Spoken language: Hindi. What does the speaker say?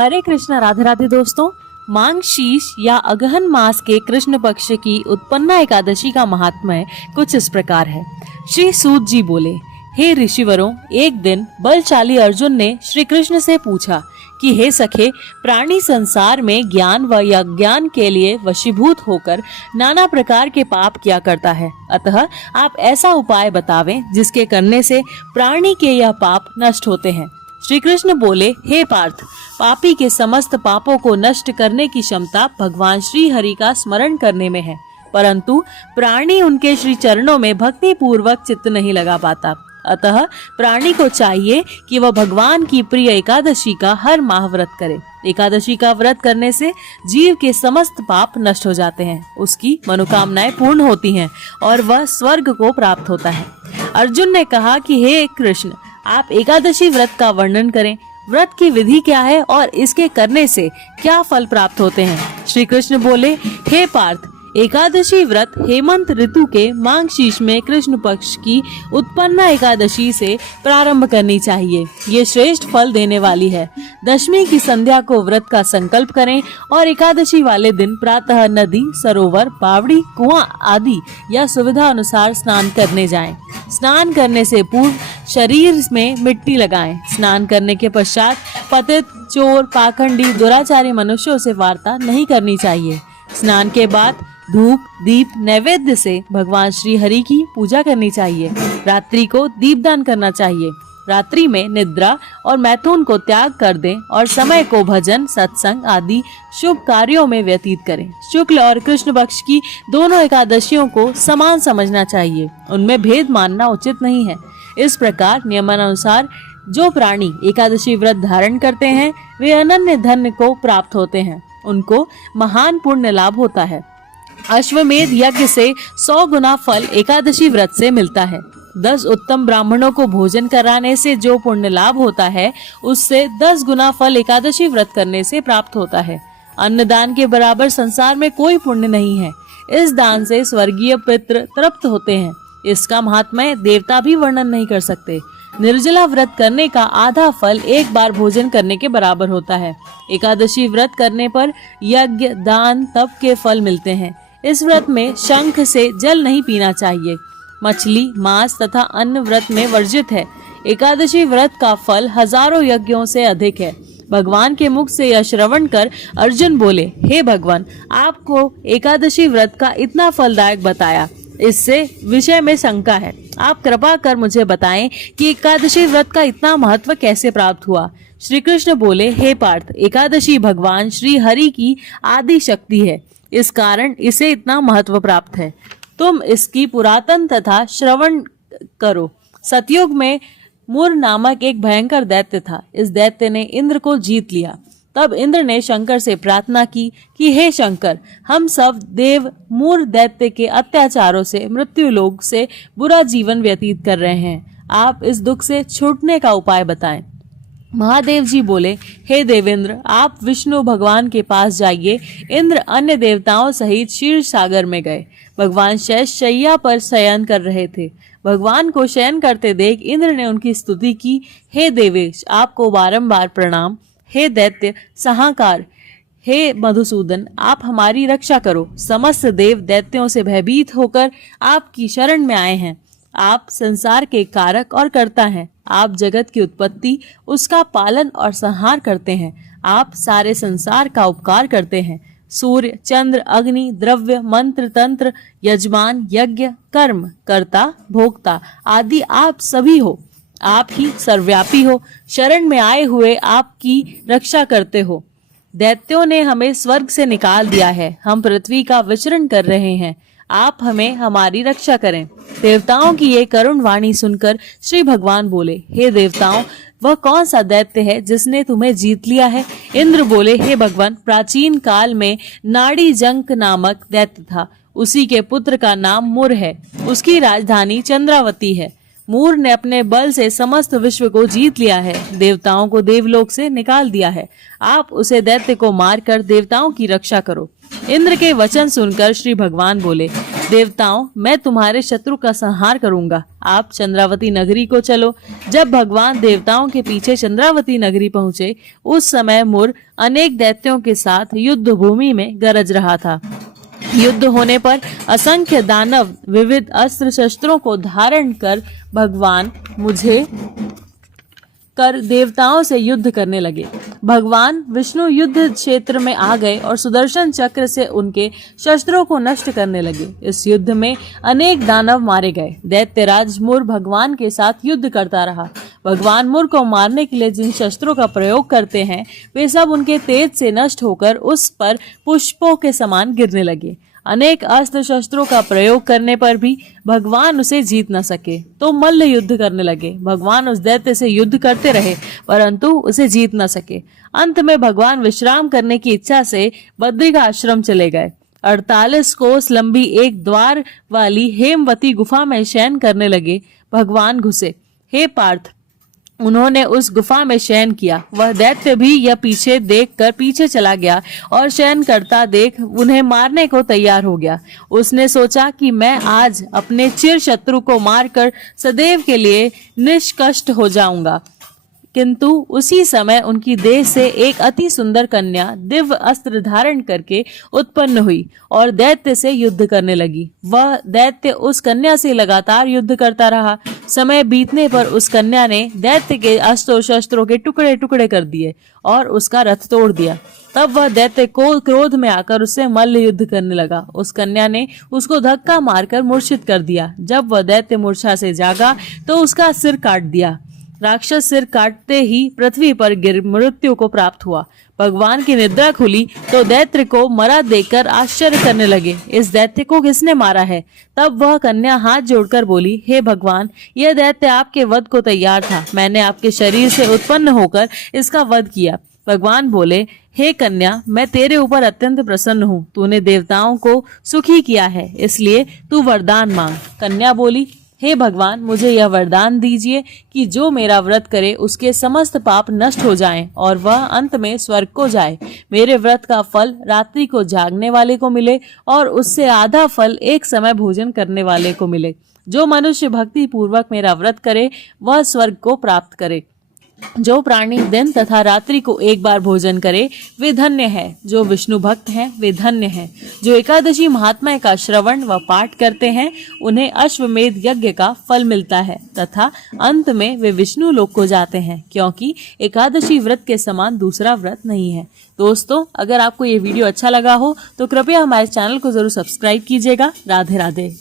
हरे कृष्ण, राधे राधे दोस्तों। मांग शीश या अगहन मास के कृष्ण पक्ष की उत्पन्ना एकादशी का महात्म्य कुछ इस प्रकार है। श्री सूत जी बोले, हे ऋषिवरों, एक दिन बलशाली अर्जुन ने श्री कृष्ण से पूछा कि हे सखे, प्राणी संसार में ज्ञान व अज्ञान के लिए वशीभूत होकर नाना प्रकार के पाप किया करता है। अतः आप ऐसा उपाय बतावें जिसके करने से प्राणी के यह पाप नष्ट होते हैं। श्री कृष्ण बोले, हे पार्थ, पापी के समस्त पापों को नष्ट करने की क्षमता भगवान श्री हरि का स्मरण करने में है, परंतु प्राणी उनके श्री चरणों में भक्ति पूर्वक चित्त नहीं लगा पाता। अतः प्राणी को चाहिए कि वह भगवान की प्रिय एकादशी का हर माह व्रत करे। एकादशी का व्रत करने से जीव के समस्त पाप नष्ट हो जाते हैं, उसकी मनोकामनाएं पूर्ण होती हैं और वह स्वर्ग को प्राप्त होता है। अर्जुन ने कहा कि हे कृष्ण, आप एकादशी व्रत का वर्णन करें। व्रत की विधि क्या है और इसके करने से क्या फल प्राप्त होते हैं? श्री कृष्ण बोले, हे पार्थ, एकादशी व्रत हेमंत ऋतु के मांग शीश में कृष्ण पक्ष की उत्पन्ना एकादशी से प्रारंभ करनी चाहिए। ये श्रेष्ठ फल देने वाली है। दशमी की संध्या को व्रत का संकल्प करें और एकादशी वाले दिन प्रातः नदी, सरोवर, बावड़ी, कुआं आदि या सुविधा अनुसार स्नान करने जाएं। स्नान करने से पूर्व शरीर में मिट्टी लगाएं। स्नान करने के पश्चात पतित, चोर, पाखंडी, दुराचारी मनुष्यों से वार्ता नहीं करनी चाहिए। स्नान के बाद धूप, दीप, नैवेद्य से भगवान श्री हरि की पूजा करनी चाहिए। रात्रि को दीपदान करना चाहिए। रात्रि में निद्रा और मैथुन को त्याग कर दें और समय को भजन, सत्संग आदि शुभ कार्यों में व्यतीत करें। शुक्ल और कृष्ण पक्ष की दोनों एकादशियों को समान समझना चाहिए, उनमें भेद मानना उचित नहीं है। इस प्रकार नियमानुसार जो प्राणी एकादशी व्रत धारण करते हैं वे अनन्य धन को प्राप्त होते हैं, उनको महान पुण्य लाभ होता है। अश्वमेध यज्ञ से 100 गुना फल एकादशी व्रत से मिलता है। 10 उत्तम ब्राह्मणों को भोजन कराने से जो पुण्य लाभ होता है उससे 10 गुना फल एकादशी व्रत करने से प्राप्त होता है। अन्नदान के बराबर संसार में कोई पुण्य नहीं है। इस दान से स्वर्गीय पितृ तृप्त होते हैं। इसका महात्म्य देवता भी वर्णन नहीं कर सकते। निर्जला व्रत करने का आधा फल एक बार भोजन करने के बराबर होता है। एकादशी व्रत करने पर यज्ञ, दान, तप के फल मिलते हैं। इस व्रत में शंख से जल नहीं पीना चाहिए। मछली, मांस तथा अन्न व्रत में वर्जित है। एकादशी व्रत का फल हजारों यज्ञों से अधिक है। भगवान के मुख से यह श्रवण कर अर्जुन बोले, हे भगवान, आपको एकादशी व्रत का इतना फलदायक बताया, इससे विषय में शंका है। आप कृपा कर मुझे बताएं कि एकादशी व्रत का इतना महत्व कैसे प्राप्त हुआ? श्री कृष्ण बोले, हे पार्थ, एकादशी भगवान श्री हरि की आदि शक्ति है, इस कारण इसे इतना महत्व प्राप्त है। तुम इसकी पुरातन तथा श्रवण करो। सतयुग में मुर नामक एक भयंकर दैत्य था। इस दैत्य ने इंद्र को जीत लिया। तब इंद्र ने शंकर से प्रार्थना की कि हे शंकर, हम सब देव मुर दैत्य के अत्याचारों से मृत्यु लोक से बुरा जीवन व्यतीत कर रहे हैं। आप इस दुख से छूटने का उपाय बताएं। महादेव जी बोले, हे देवेंद्र, आप विष्णु भगवान के पास जाइए। इंद्र अन्य देवताओं सहित क्षीर सागर में गए। भगवान शेष शैया पर शयन कर रहे थे। भगवान को शयन करते देख इंद्र ने उनकी स्तुति की, हे देवेश, आपको बारंबार प्रणाम। हे दैत्य सहाकार, हे मधुसूदन, आप हमारी रक्षा करो। समस्त देव दैत्यों से भयभीत होकर आपकी शरण में आए हैं। आप संसार के कारक और कर्ता हैं। आप जगत की उत्पत्ति, उसका पालन और संहार करते हैं। आप सारे संसार का उपकार करते हैं। सूर्य, चंद्र, अग्नि, द्रव्य, मंत्र, तंत्र, यजमान, यज्ञ, कर्म, कर्ता, भोक्ता आदि आप सभी हो। आप ही सर्वव्यापी हो। शरण में आए हुए आपकी रक्षा करते हो। दैत्यों ने हमें स्वर्ग से निकाल दिया है। हम पृथ्वी का विचरण कर रहे हैं। आप हमें हमारी रक्षा करें। देवताओं की ये करुण वाणी सुनकर श्री भगवान बोले, हे देवताओं, वह कौन सा दैत्य है जिसने तुम्हें जीत लिया है? इंद्र बोले, हे भगवान, प्राचीन काल में नाड़ी जंक नामक दैत्य था। उसी के पुत्र का नाम मुर है। उसकी राजधानी चंद्रावती है। मूर ने अपने बल से समस्त विश्व को जीत लिया है। देवताओं को देवलोक से निकाल दिया है। आप उसे दैत्य को मारकर देवताओं की रक्षा करो। इंद्र के वचन सुनकर श्री भगवान बोले, देवताओं, मैं तुम्हारे शत्रु का संहार करूंगा, आप चंद्रावती नगरी को चलो। जब भगवान देवताओं के पीछे चंद्रावती नगरी पहुंचे, उस समय मुर अनेक दैत्यों के साथ युद्ध भूमि में गरज रहा था। युद्ध होने पर असंख्य दानव विविध अस्त्र शस्त्रों को धारण कर देवताओं से युद्ध करने लगे। भगवान विष्णु युद्ध क्षेत्र में आ गए और सुदर्शन चक्र से उनके शस्त्रों को नष्ट करने लगे। इस युद्ध में अनेक दानव मारे गए। दैत्यराज मुर भगवान के साथ युद्ध करता रहा। भगवान मुर को मारने के लिए जिन शस्त्रों का प्रयोग करते हैं, वे सब उनके तेज से नष्ट होकर उस पर पुष्पों के समान गिरने लगे। अनेक अस्त्र शस्त्रों का प्रयोग करने पर भी भगवान उसे जीत न सके, तो मल्ल युद्ध करने लगे। भगवान उस दैत्य से युद्ध करते रहे, परंतु उसे जीत न सके। अंत में भगवान विश्राम करने की इच्छा से बद्री का आश्रम चले गए। 48 कोस लंबी एक द्वार वाली हेमवती गुफा में शयन करने लगे। भगवान घुसे। हे पार्थ, उन्होंने उस गुफा में शयन किया। वह दैत्य भी यह पीछे देखकर पीछे चला गया और शयन करता देख उन्हें मारने को तैयार हो गया। उसने सोचा कि मैं आज अपने चिर शत्रु को मारकर सदैव के लिए निष्कष्ट हो जाऊंगा। किंतु उसी समय उनकी देह से एक अति सुंदर कन्या दिव्य अस्त्र धारण करके उत्पन्न हुई और दैत्य से युद्ध करने लगी। वह दैत्य उस कन्या से लगातार युद्ध करता रहा। समय बीतने पर उस कन्या ने दैत्य के अस्त्र शस्त्रों के टुकड़े टुकड़े कर दिए और उसका रथ तोड़ दिया। तब वह दैत्य को क्रोध में आकर उससे मल्ल युद्ध करने लगा। उस कन्या ने उसको धक्का मारकर मूर्छित कर दिया। जब वह दैत्य मूर्छा से जागा तो उसका सिर काट दिया। राक्षस सिर काटते ही पृथ्वी पर गिर मृत्यु को प्राप्त हुआ। भगवान की निद्रा खुली तो दैत्य को मरा देखकर आश्चर्य करने लगे, इस दैत्य को किसने मारा है? तब वह कन्या हाथ जोड़कर बोली, हे भगवान, यह दैत्य आपके वध को तैयार था। मैंने आपके शरीर से उत्पन्न होकर इसका वध किया। भगवान बोले, हे कन्या, मैं तेरे ऊपर अत्यंत प्रसन्न हूँ। तूने देवताओं को सुखी किया है, इसलिए तू वरदान मांग। कन्या बोली, हे भगवान, मुझे यह वरदान दीजिए कि जो मेरा व्रत करे उसके समस्त पाप नष्ट हो जाएं और वह अंत में स्वर्ग को जाए। मेरे व्रत का फल रात्रि को जागने वाले को मिले और उससे आधा फल एक समय भोजन करने वाले को मिले। जो मनुष्य भक्ति पूर्वक मेरा व्रत करे वह स्वर्ग को प्राप्त करे। जो प्राणी दिन तथा रात्रि को एक बार भोजन करे वे धन्य है। जो विष्णु भक्त हैं वे धन्य हैं। जो एकादशी महात्म्य का श्रवण व पाठ करते हैं उन्हें अश्वमेध यज्ञ का फल मिलता है तथा अंत में वे विष्णु लोक को जाते हैं, क्योंकि एकादशी व्रत के समान दूसरा व्रत नहीं है। दोस्तों, अगर आपको ये वीडियो अच्छा लगा हो तो कृपया हमारे चैनल को जरूर सब्सक्राइब कीजिएगा। राधे राधे।